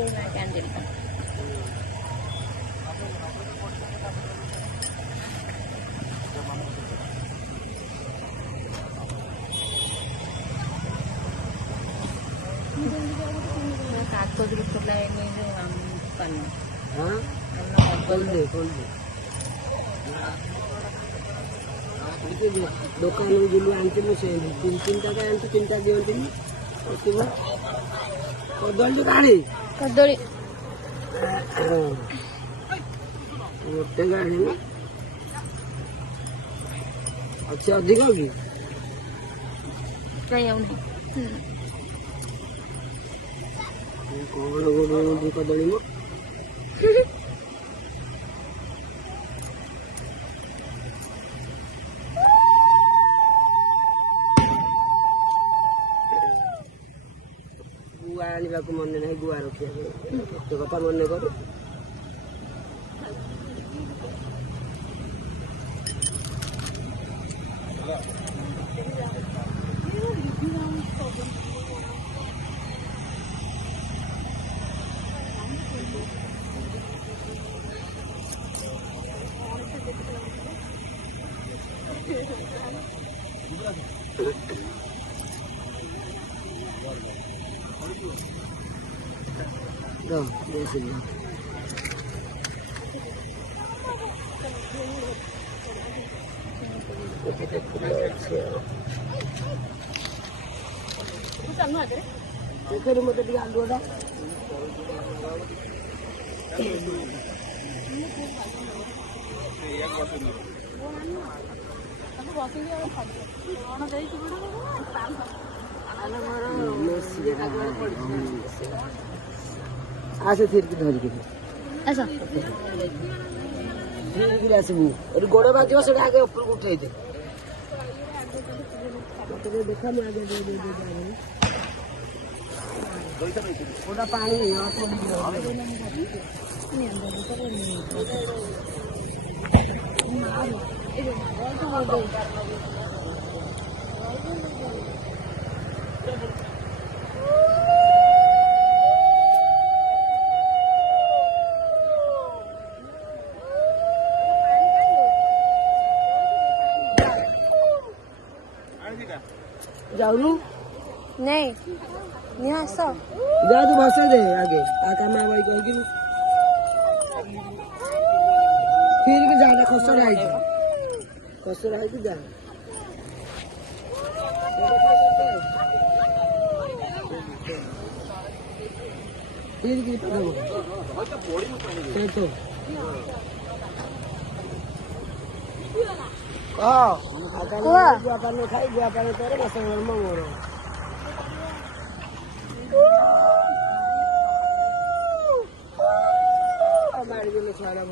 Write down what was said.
कैंडल का कागज दुकान जिले आनती मुझे तीन तीन टाका आनती तीन टाका दिवती कदली गाड़ी कदली गोटे गाड़ी अच्छे अधिक कि कौन गोटे कदली मो गुआ आने मन ना गुआ रखा तो कथा मन कर मत आलू आसे धरिक आसबू गोड़ बाज से आगे ऊपर उठे दे देखा आगे गोटा पानी जाऊनु नहीं यहाँ सो जा तू भाषा दे आगे आका मैं वही कहूँगी फिर भी ज्यादा खसर आई जा फिर की तो गुआ पानी खाई गुआ पानी तेरे बस मोर मार गेले सारा